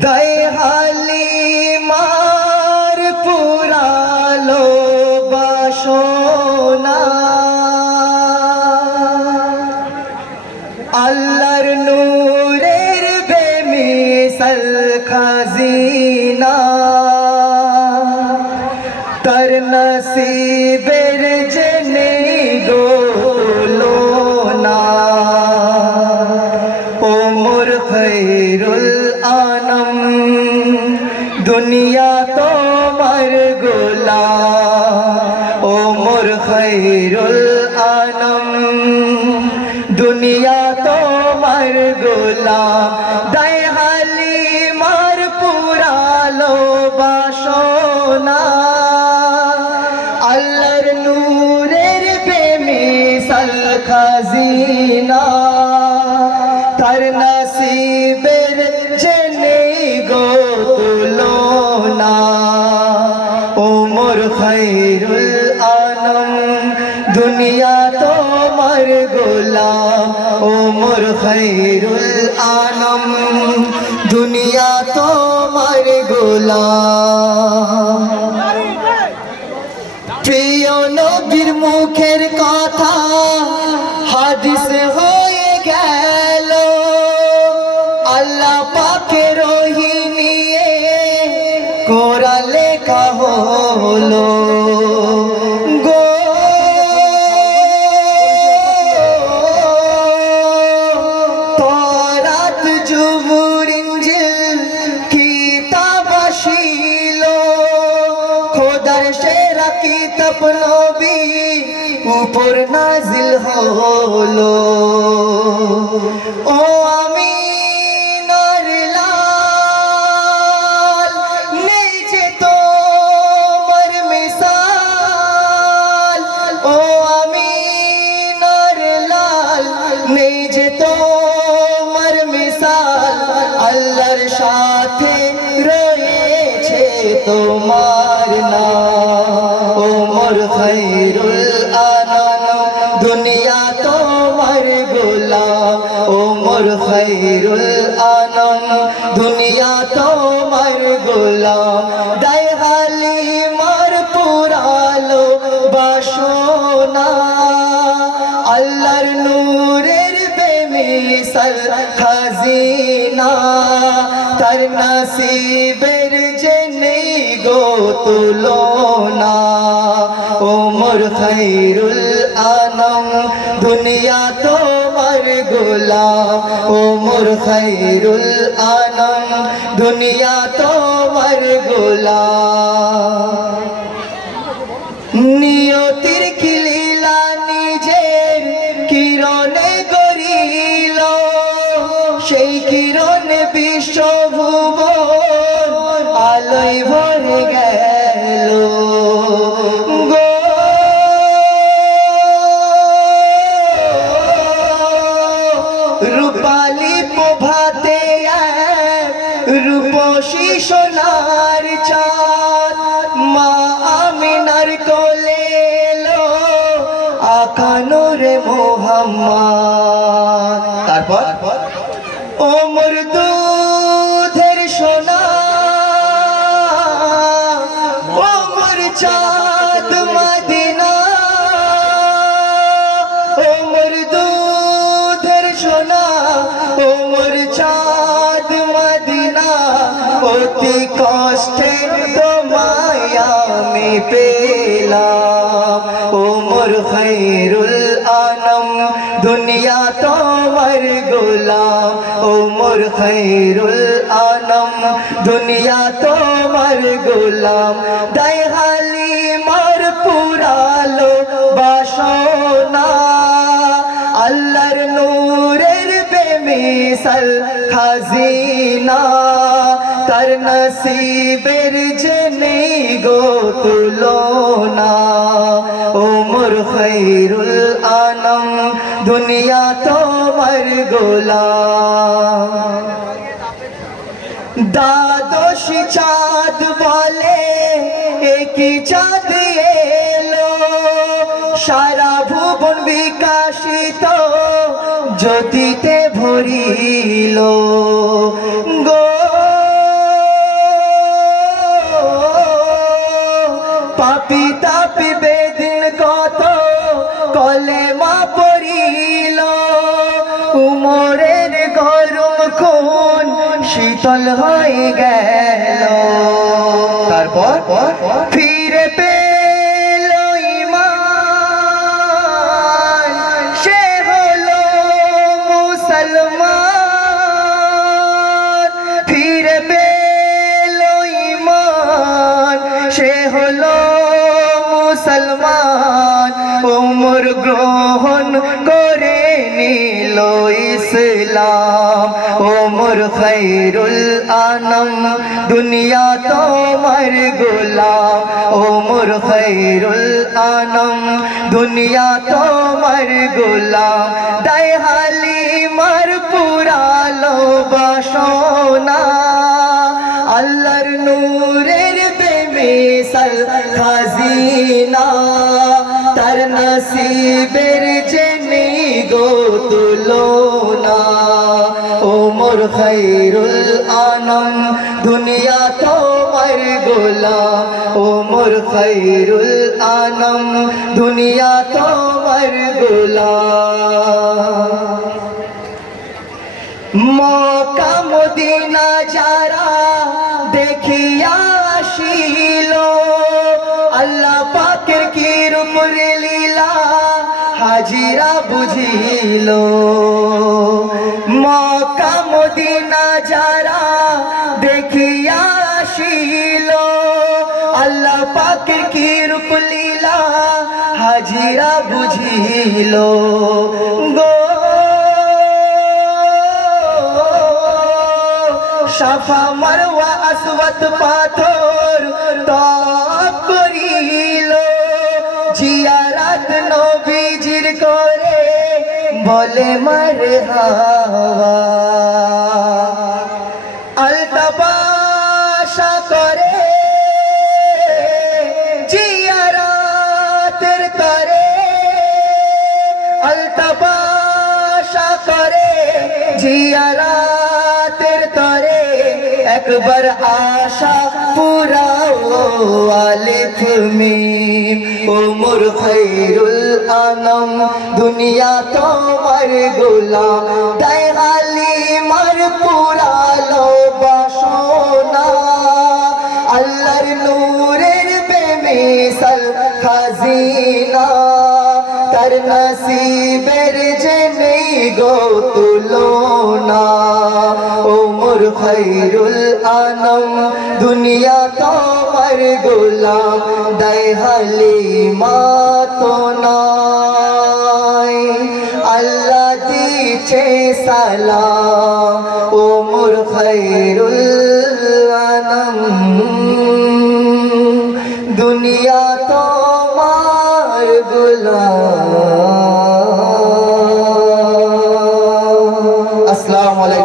দয়ালি মার পুরালো বাসনা আল্লাহর নূরের বেমিসাল খাজিনা তার নসিবের জেনে গোলো না ওমর খৈরুল আনম দুনিয়া তোমার গোলাম ওমর খৈরুল আনম দুনিয়া তোমার গোলাম দয়ালি মার পুরালো বাসনা আল্লাহর নূরের বেমিসাল খাজিনা তার নসিবের জেনে গো তুলনা ওমর খৈরুল আনম দুনিয়া তোমার গোলাম ওমর খৈরুল আনম দুনিয়া তোমার গোলাম প্রিয় নবীর মুখের কথা হাদিস হয়ে গেল আল্লাহ পাকের ওহী নিয়ে কোরআন লেখা হলো গো তওরাত জবুর ইনজিল কিতাব আসিল খোদার সেরা কিতাব নবী উপর নাজিল হলো ও আমিনার লাল নেই যে তোমার মিসাল ও আমিনার লাল নেই যে তোমার মিসাল আল্লাহর সাথে রয়েছে তোমার নাম ওমর খৈরুল আনম দুনিয়া তোমার গোলাম ওমর খৈরুল আনম দুনিয়া তোমার গোলাম দয়ালি মার পুরালো বাসনা আল্লাহর নূরের বেমিসাল খাজিনা তার নসিবের জেনে গো তুলনা ওমর খৈরুল আনম দুনিয়া তোমার গোলাম ওমর খৈরুল আনম দুনিয়া তোমার গোলাম নিয়তির কিলীলা নিজের কিরণে গড়িল সেই কিরণে বিশ্বভুবন আলোয় ভরে গেল গো রূপালী প্রভাতে রূপসী সোনার চাঁদ মা আমিনার কোলে এলো আকা নূরে মুহাম্মদ তারপর ওমর দুধের সোনা ওমর চাঁদ মদিনা ওমর দুধের সোনা ওমর চাঁদ মদিনা অতি কষ্টে তোমায় আমি পেলাম ওমর খৈরুল আনম দুনিয়া তোমার গোলাম ওমর খৈরুল আনম দুনিয়া তোমার গোলাম দয়ালি মার পুরালো বাসনা আল্লাহর নূরের বেমিসাল খাজিনা তার নসিবের জেনে গো তুলনা ওমর খৈরুল আনম দুনিয়া তোমার গোলাম দ্বাদশ চাঁদ বলে একই চাঁদ এলো সারা ভুবন বিকাশিত জ্যোতিতে ভরিল গো পাপি তাপি বেদিন কত কলেমা পড়িল উমরের গরম খুন শীতল হয়ে গেল তারপর ফিরে পেল ঈমান সে হলো মুসলমান ফিরে পেল ঈমান সে হলো মুসলমান উমর গ্রহণ করে নিল ইসলাম উমর খৈরুল আনম দুনিয়া তোমার গোলাম উমর খৈরুল আনম দুনিয়া তোমার গোলাম দায় হালিমার পুরালো বাসনা আল্লাহর নূরের বেমিসাল খাজিনা তার নসিবের জেনে গো তুলনা ওমর খৈরুল আনম দুনিয়া তোমার গোলাম ওমর খৈরুল আনম দুনিয়া তোমার গোলাম মক্কা মদিনা যারা দেখিয়া আসিল আল্লাহ পাকের কি রূপের লীলা হাজিরা বুঝিল মক্কা মদিনা যারা দেখিয়া আসিল আল্লাহ পাকের কি রূপ লীলা হাজিরা বুঝিল গো সাফা মারওয়া আসওয়াত পাথর তপ করিল জিয়ারত নবীজির করে বলে মারহাবা আলতাবাসা করে জিয়ারতের করে আলতাবাসা করে জিয়ারতের তরে একবার আশা পুরাও আলিফ মিম ওমর খৈরুল আনম দুনিয়া তোমার গোলাম তাই হালিমার পুরালো বাসনা আল্লাহর নূরের বেমিসাল খাজিনা তার নসিবের জেনে গো তুলনা ওমর খৈরুল আনম দুনিয়া তোমার গোলাম দায় হালিমা তো নাই আল্লাহ দিছে সালাম ওমর খৈরুল আনম দুনিয়া তোমার গোলাম